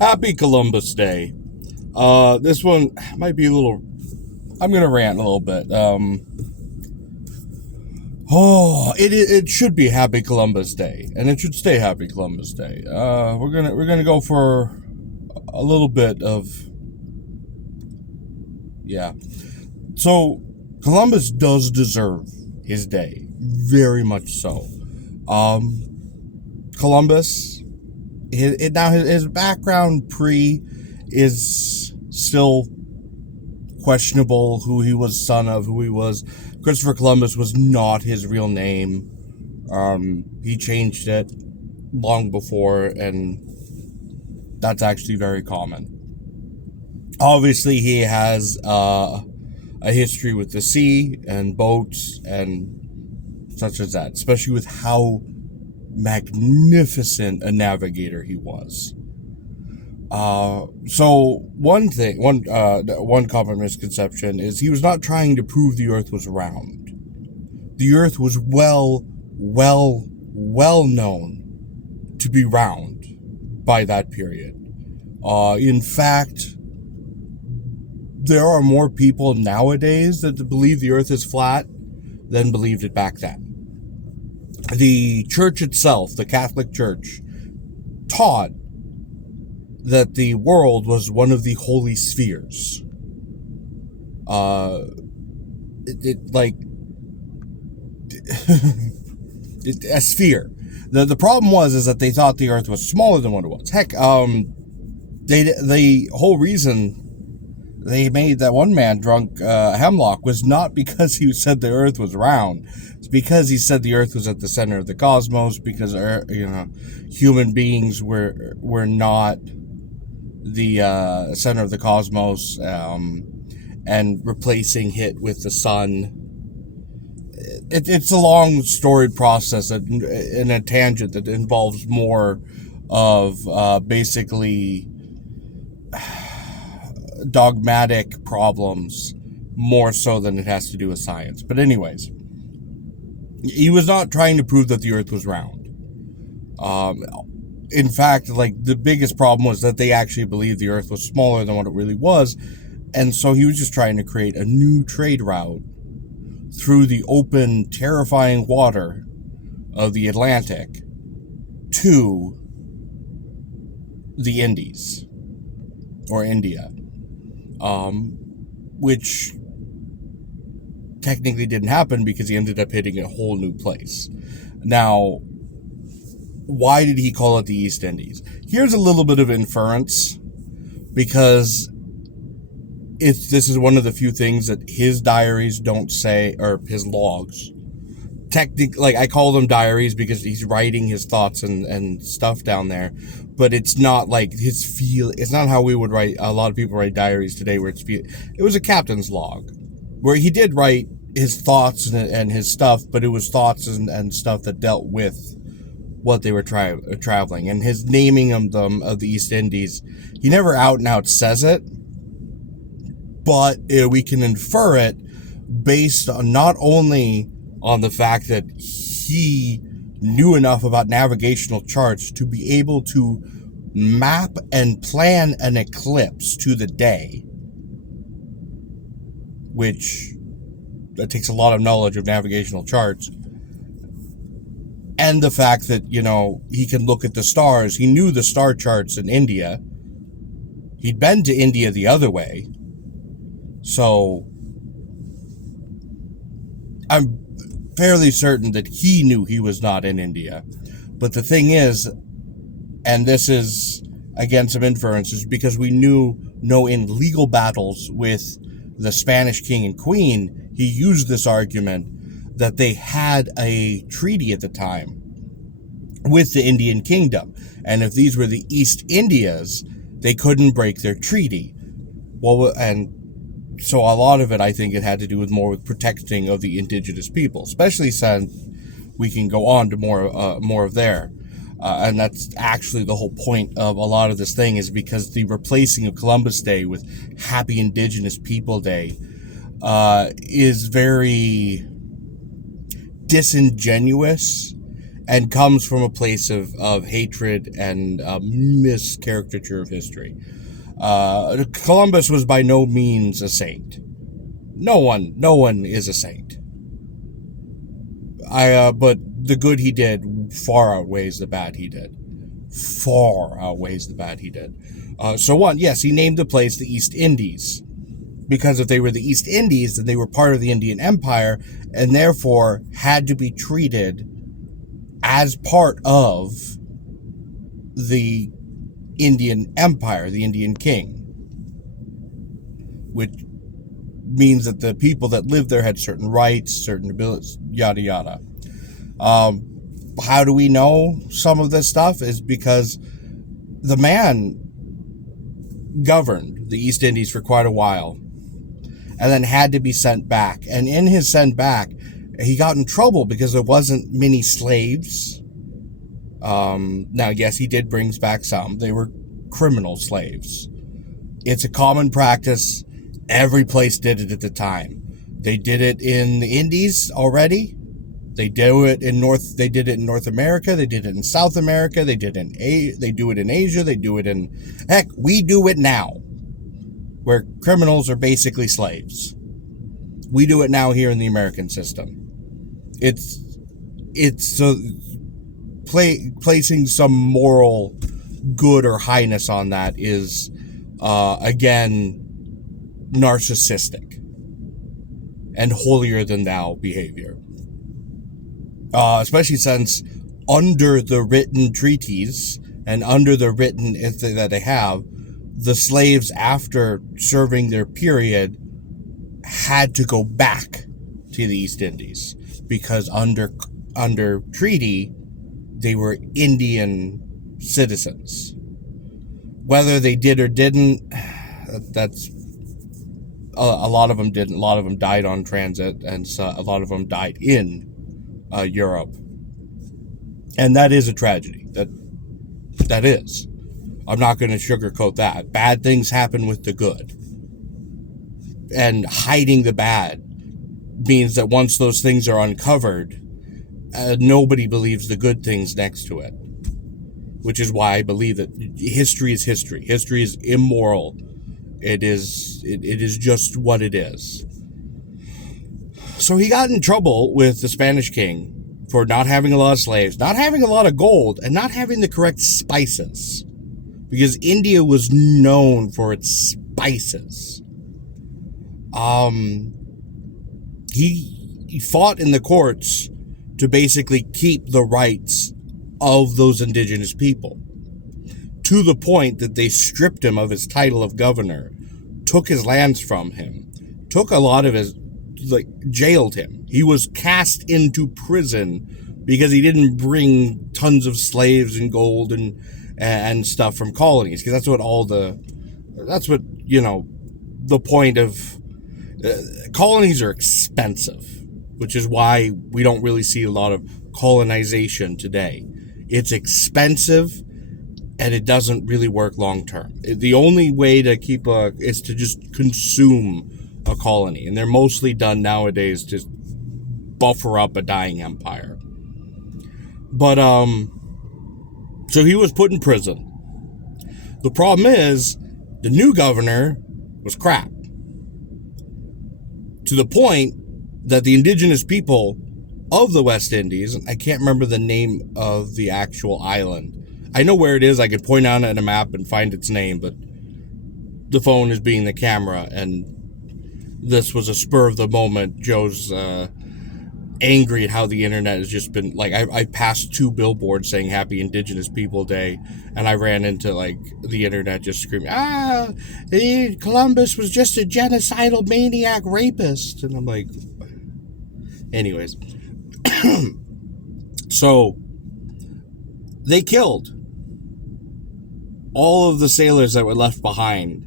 Happy Columbus Day. This one might be a little. I'm gonna rant a little bit. It should be Happy Columbus Day, and it should stay Happy Columbus Day. We're gonna go for a little bit of yeah. So Columbus does deserve his day, very much so. Columbus, his background is still questionable. Who he was son of, who he was. Christopher Columbus was not his real name. He changed it long before, and that's actually very common. Obviously, he has a history with the sea and boats and such as that, especially with how magnificent a navigator he was. So one common misconception is he was not trying to prove the Earth was round. The Earth was well known to be round by that period. In fact, there are more people nowadays that believe the Earth is flat than believed it back then. The church itself, the Catholic Church, taught that the world was one of the holy spheres. A sphere. The problem is that they thought the Earth was smaller than what it was. Heck, the whole reason they made that one man drunk hemlock was not because he said the Earth was round. It's because he said the Earth was at the center of the cosmos. Because human beings were not the center of the cosmos, and replacing it with the sun. It's a long storied process in a tangent that involves more of basically dogmatic problems more so than it has to do with science. But anyways, he was not trying to prove that the Earth was round. In fact, the biggest problem was that they actually believed the Earth was smaller than what it really was, and so he was just trying to create a new trade route through the open, terrifying water of the Atlantic to the Indies, or India, which technically didn't happen because he ended up hitting a whole new place. Now, why did he call it the East Indies? Here's a little bit of inference, because this is one of the few things that his diaries don't say, or his logs. Technically, I call them diaries because he's writing his thoughts and stuff down there, but it's not like his feel. It's not how we would write. A lot of people write diaries today, where it was a captain's log, where he did write his thoughts and his stuff, but it was thoughts and stuff that dealt with what they were traveling, and his naming of them of the East Indies. He never out and out says it, but we can infer it based on not only on the fact that he knew enough about navigational charts to be able to map and plan an eclipse to the day, which that takes a lot of knowledge of navigational charts, and the fact that, he can look at the stars. He knew the star charts in India. He'd been to India the other way. So I'm fairly certain that he knew he was not in India. But the thing is, and this is, again, some inferences, because we know in legal battles with the Spanish king and queen, he used this argument that they had a treaty at the time with the Indian kingdom. And if these were the East Indias, they couldn't break their treaty. Well, and so a lot of it, I think it had to do with protecting of the indigenous people, especially since we can go on to more of there. And that's actually the whole point of a lot of this thing, is because the replacing of Columbus Day with Happy Indigenous People Day is very disingenuous and comes from a place of hatred and miscaricature of history. Columbus was by no means a saint. No one is a saint. But the good he did far outweighs the bad he did. Yes, he named the place the East Indies, because if they were the East Indies, then they were part of the Indian Empire, and therefore had to be treated as part of the Indian Empire, the Indian king, which means that the people that lived there had certain rights, certain abilities, yada yada. How do we know some of this stuff? Is because the man governed the East Indies for quite a while and then had to be sent back. And in his sent back, he got in trouble because there wasn't many slaves. Now, yes, he did bring back some. They were criminal slaves. It's a common practice. Every place did it at the time. They did it in the Indies already. They do it in North. They did it in North America. They did it in South America. They do it in Asia. They do it in, heck, we do it now, where criminals are basically slaves. We do it now here in the American system. It's placing some moral good or highness on that is again narcissistic and holier than thou behavior. Especially since under the written treaties and under the written that they have, the slaves, after serving their period, had to go back to the East Indies because under treaty they were Indian citizens. Whether they did or didn't, that's a lot of them didn't. A lot of them died on transit, and so a lot of them died in Europe, and that is a tragedy. That is. I'm not going to sugarcoat that. Bad things happen with the good, and hiding the bad means that once those things are uncovered, nobody believes the good things next to it. Which is why I believe that history is history. History is immoral. It is just what it is. So he got in trouble with the Spanish king for not having a lot of slaves, not having a lot of gold, and not having the correct spices. Because India was known for its spices. He fought in the courts to basically keep the rights of those indigenous people, to the point that they stripped him of his title of governor, took his lands from him, took a lot of his, jailed him. He was cast into prison because he didn't bring tons of slaves and gold and stuff from colonies, because that's what the point of colonies are expensive, which is why we don't really see a lot of colonization today. It's expensive, and it doesn't really work long term. The only way to keep is to just consume a colony, and they're mostly done nowadays to buffer up a dying empire. But so he was put in prison. The problem is the new governor was crap, to the point that the indigenous people of the West Indies, I can't remember the name of the actual island. I know where it is. I could point out at a map and find its name, but the phone is being the camera, and this was a spur of the moment. Joe's angry at how the internet has just been, I passed 2 billboards saying Happy Indigenous People Day, and I ran into, the internet just screaming, Columbus was just a genocidal maniac rapist. And I'm like, anyways. So, they killed all of the sailors that were left behind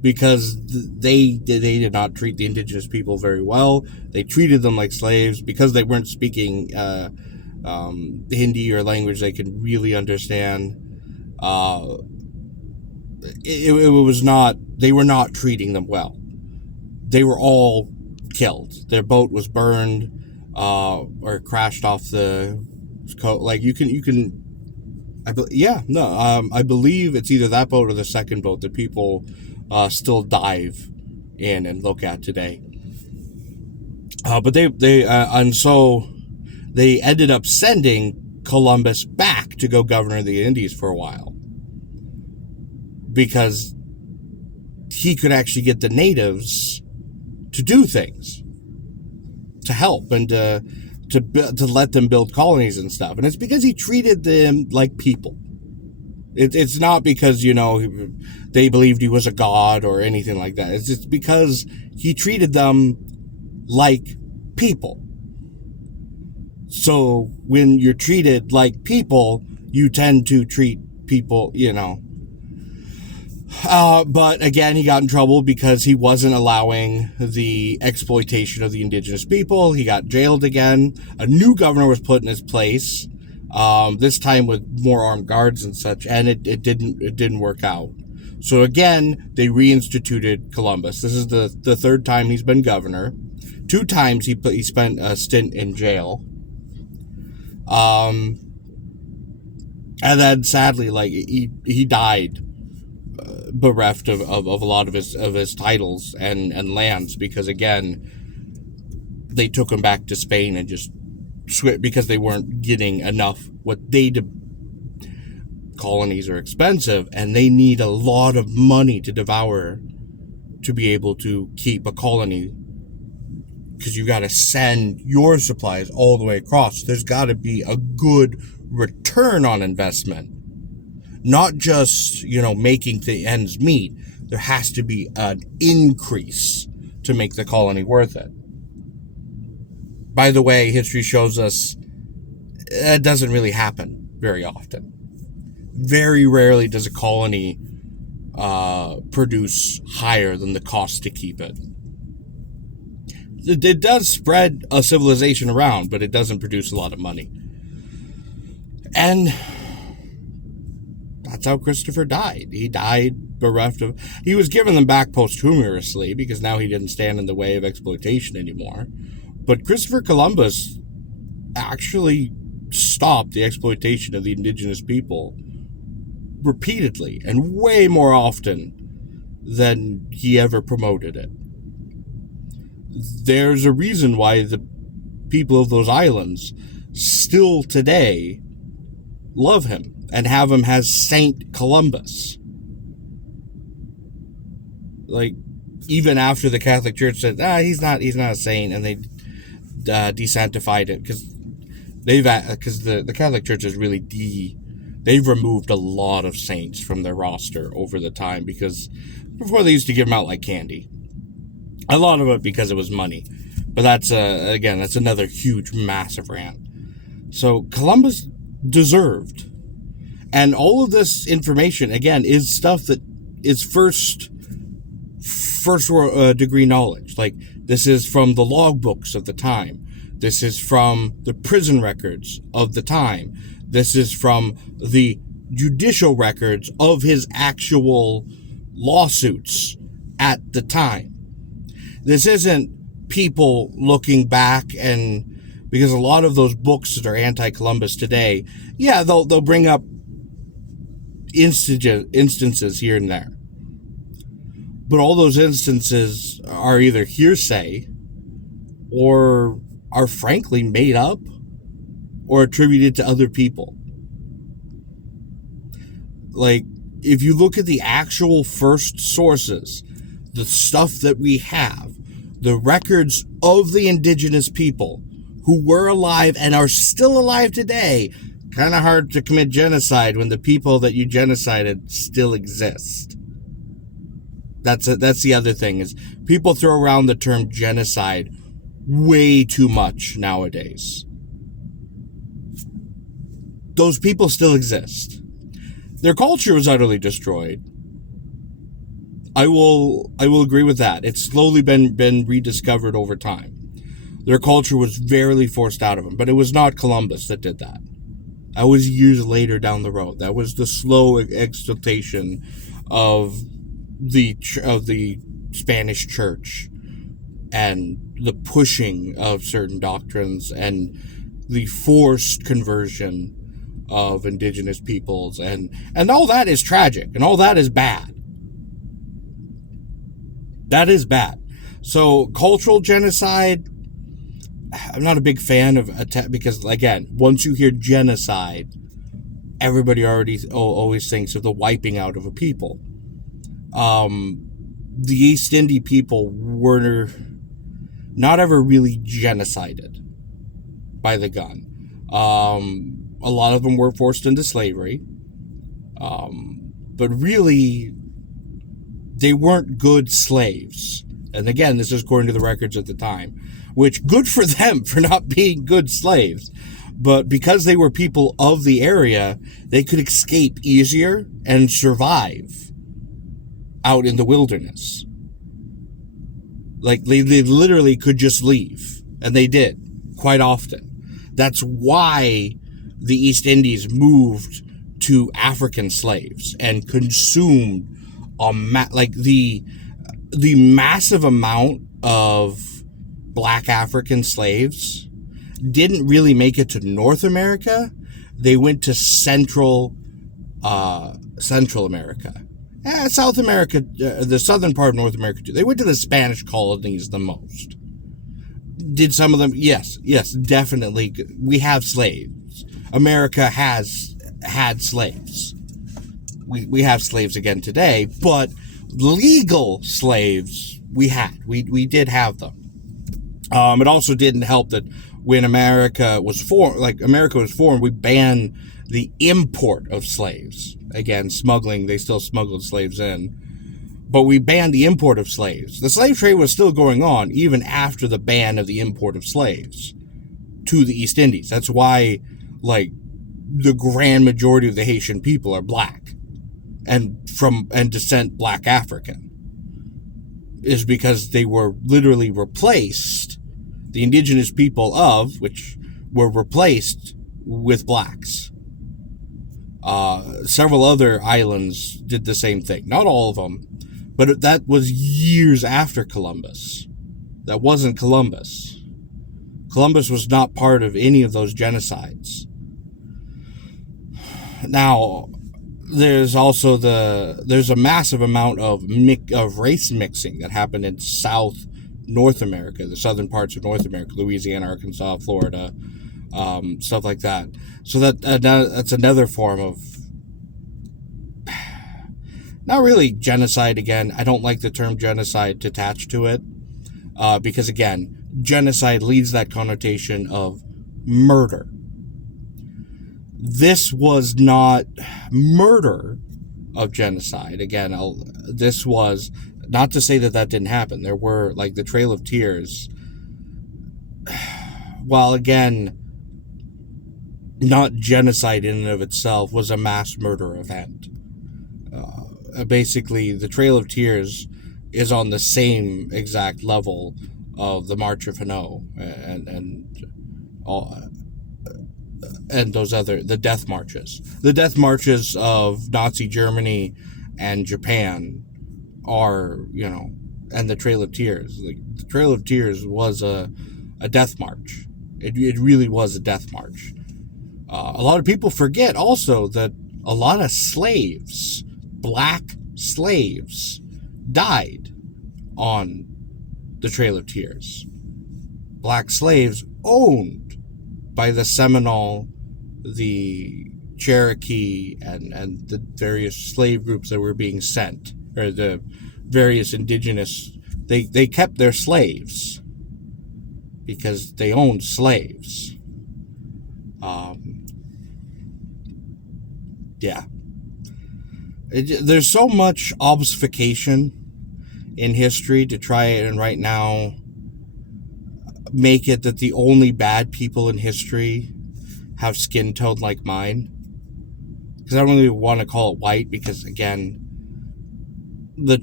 because they did not treat the indigenous people very well. They treated them like slaves because they weren't speaking Hindi or language they could really understand. They were not treating them well. They were all killed. Their boat was burned or crashed off the Like you can. I believe it's either that boat or the second boat that people still dive in and look at today. But and so they ended up sending Columbus back to go governor the Indies for a while, because he could actually get the natives to do things, to help, and to let them build colonies and stuff. And it's because he treated them like people. It's not because, they believed he was a god or anything like that. It's just because he treated them like people. So when you're treated like people, you tend to treat people, But again, he got in trouble because he wasn't allowing the exploitation of the indigenous people. He got jailed again. A new governor was put in his place, this time with more armed guards and such, and it didn't work out. So again, they reinstituted Columbus. This is the third time he's been governor. 2 times he spent a stint in jail. And then sadly, he died bereft of a lot of his titles and lands, because again, they took him back to Spain and just because they weren't getting enough. Colonies are expensive, and they need a lot of money to devour to be able to keep a colony, because you got to send your supplies all the way across. There's got to be a good return on investment. Not just, making the ends meet. There has to be an increase to make the colony worth it. By the way, history shows us it doesn't really happen very often. Very rarely does a colony produce higher than the cost to keep it. It does spread a civilization around, but it doesn't produce a lot of money. And that's how Christopher died. He died bereft of... He was given them back posthumously, because now he didn't stand in the way of exploitation anymore. But Christopher Columbus actually stopped the exploitation of the indigenous people repeatedly, and way more often than he ever promoted it. There's a reason why the people of those islands still today love him and have him as Saint Columbus. Like, even after the Catholic Church said, he's not a saint, and they desanctified it, because the Catholic Church is really they've removed a lot of saints from their roster over the time, because before they used to give them out like candy. A lot of it because it was money. But that's another huge, massive rant. So Columbus deserved. And all of this information, again, is stuff that is first degree knowledge. Like, this is from the logbooks of the time. This is from the prison records of the time. This is from the judicial records of his actual lawsuits at the time. This isn't people looking back, and because a lot of those books that are anti-Columbus today, they'll bring up instances here and there. But all those instances are either hearsay or are frankly made up or attributed to other people. Like, if you look at the actual first sources, the stuff that we have, the records of the indigenous people who were alive and are still alive today, kind of hard to commit genocide when the people that you genocided still exist. That's the other thing, is people throw around the term genocide way too much nowadays. Those people still exist. Their culture was utterly destroyed. I will agree with that. It's slowly been rediscovered over time. Their culture was verily forced out of them, but it was not Columbus that did that. That was years later down the road. That was the slow exaltation of the Spanish Church and the pushing of certain doctrines and the forced conversion of indigenous peoples, and all that is tragic, and all that is bad. That is bad. So cultural genocide, I'm not a big fan of, because again, once you hear genocide, everybody always thinks of the wiping out of a people. The East India people were not ever really genocided by the gun. A lot of them were forced into slavery. But really, they weren't good slaves. And again, this is according to the records at the time, which good for them for not being good slaves. But because they were people of the area, they could escape easier and survive out in the wilderness. Like, they literally could just leave. And they did, quite often. That's why the East Indies moved to African slaves and consumed the massive amount of black African slaves didn't really make it to North America. They went to Central America. South America, the southern part of North America too. They went to the Spanish colonies the most. Did some of them? Yes, definitely. We have slaves. America has had slaves. We have slaves again today, but legal slaves we had. We did have them. It also didn't help that when America was formed, we banned the import of slaves. Again, smuggling, they still smuggled slaves in. But we banned the import of slaves. The slave trade was still going on even after the ban of the import of slaves to the East Indies. That's why, the grand majority of the Haitian people are black and descent black African. Is because they were literally replaced, the indigenous people which were replaced with blacks. Several other islands did the same thing. Not all of them, but that was years after Columbus. That wasn't Columbus. Columbus was not part of any of those genocides. Now, there's also there's a massive amount of race mixing that happened in North America, the southern parts of North America, Louisiana, Arkansas, Florida, stuff like that. So that's another form of, not really genocide. Again, I don't like the term genocide attached to it, because again, genocide leads that connotation of murder. This was not murder of genocide. Again, this was, not to say that didn't happen. There were, the Trail of Tears, while again, not genocide in and of itself, was a mass murder event. Basically, the Trail of Tears is on the same exact level of the March of Hanau and the death marches. The death marches of Nazi Germany and Japan are, and the Trail of Tears. The Trail of Tears was a death march. It really was a death march. A lot of people forget also that a lot of slaves, black slaves, died on the Trail of Tears. Black slaves owned by the Seminole, the Cherokee, and the various slave groups that were being sent, or the various indigenous, they kept their slaves because they owned slaves. There's so much obfuscation in history to try and right now make it that the only bad people in history have skin tone like mine. Because I don't really want to call it white, because again, the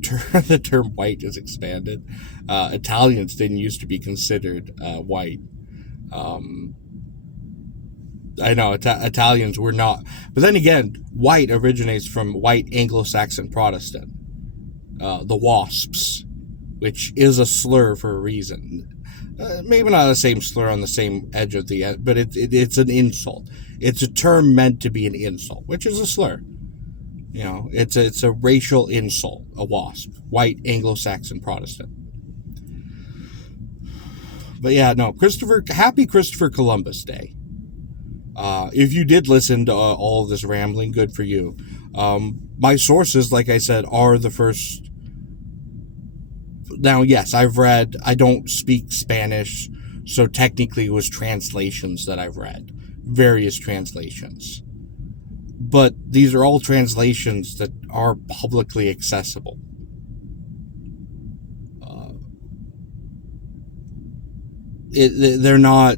term white is expanded. Italians didn't used to be considered white. I know Italians were not, but then again, white originates from white Anglo-Saxon Protestant, the WASPs, which is a slur for a reason. maybe not the same slur on the same edge of the end, but it's an insult. It's a term meant to be an insult, which is a slur. It's a racial insult, a WASP, white Anglo-Saxon Protestant. But yeah, no, happy Christopher Columbus Day. If you did listen to all of this rambling, good for you. My sources, like I said, are the first. Now, yes, I don't speak Spanish, so technically it was translations that I've read, various translations. But these are all translations that are publicly accessible. They're not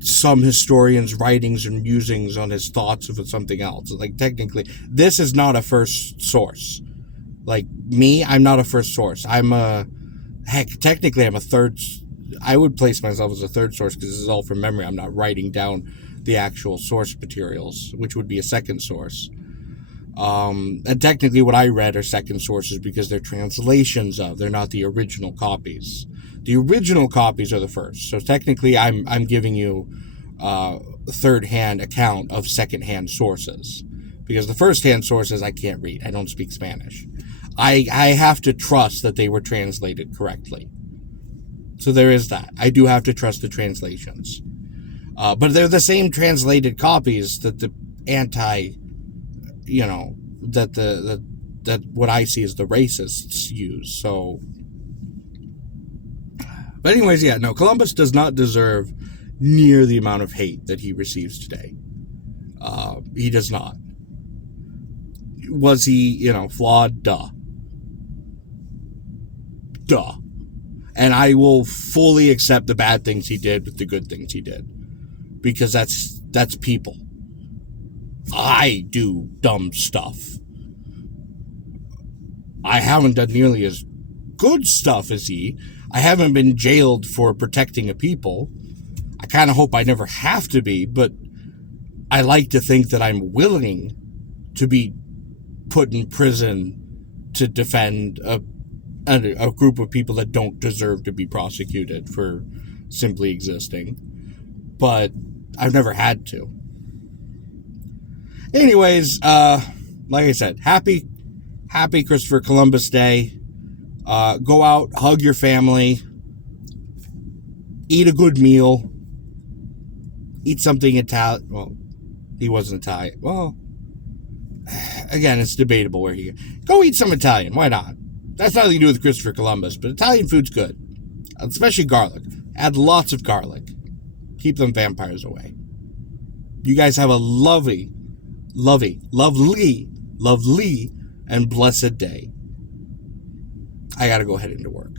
some historian's writings and musings on his thoughts of something else. Like, technically, this is not a first source. Like me, I'm not a first source. Technically I'm a third. I would place myself as a third source because this is all from memory. I'm not writing down the actual source materials, which would be a second source. And technically what I read are second sources because they're translations of, they're not the original copies. The original copies are the first. So technically I'm giving you a third-hand account of second-hand sources. Because the first-hand sources I can't read. I don't speak Spanish. I have to trust that they were translated correctly. So there is that. I do have to trust the translations. But they're the same translated copies that the that what I see as the racists use. So, but anyways, yeah, no, Columbus does not deserve near the amount of hate that he receives today. He does not. Was he, flawed? Duh. And I will fully accept the bad things he did with the good things he did. Because that's people. I do dumb stuff. I haven't done nearly as good stuff as he. I haven't been jailed for protecting a people. I kind of hope I never have to be, but I like to think that I'm willing to be put in prison to defend a group of people that don't deserve to be prosecuted for simply existing. But I've never had to. Anyways, like I said, happy Christopher Columbus Day. Go out, hug your family, eat a good meal, eat something Italian. Well, he wasn't Italian. Well, again, it's debatable where he... Go eat some Italian. Why not? That's nothing to do with Christopher Columbus, but Italian food's good. Especially garlic. Add lots of garlic. Keep them vampires away. You guys have a lovely, and blessed day. I gotta go head into work.